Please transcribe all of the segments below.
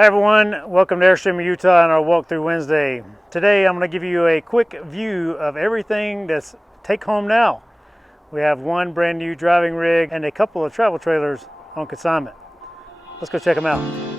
Hi everyone, welcome to Airstream Utah and our walkthrough Wednesday. Today I'm going to give you a quick view of everything that's take home now. We have one brand new driving rig and a couple of travel trailers on consignment. Let's go check them out.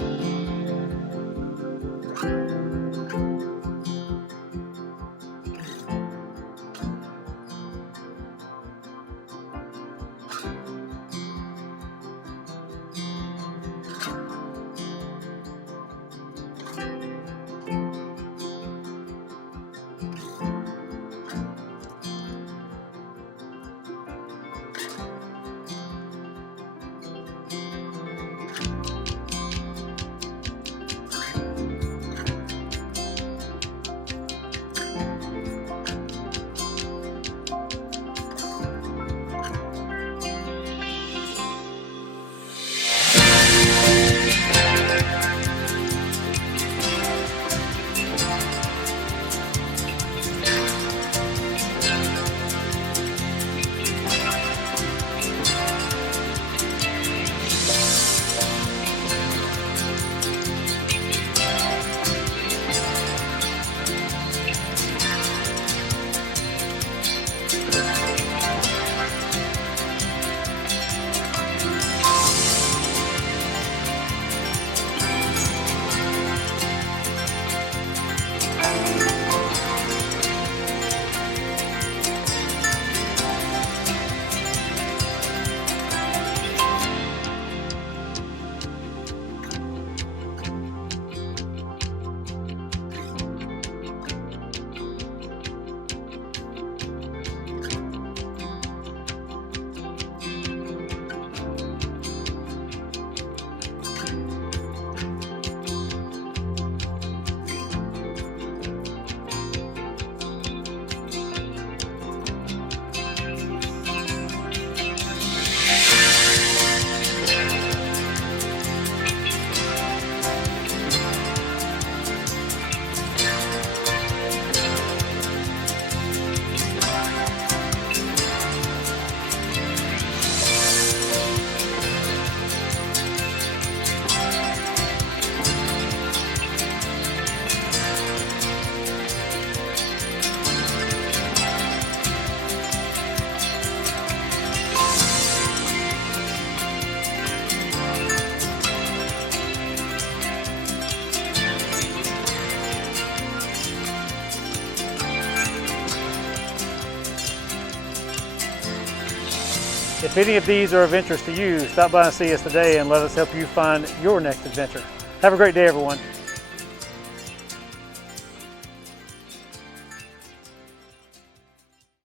If any of these are of interest to you, stop by and see us today and let us help you find your next adventure. Have a great day, everyone.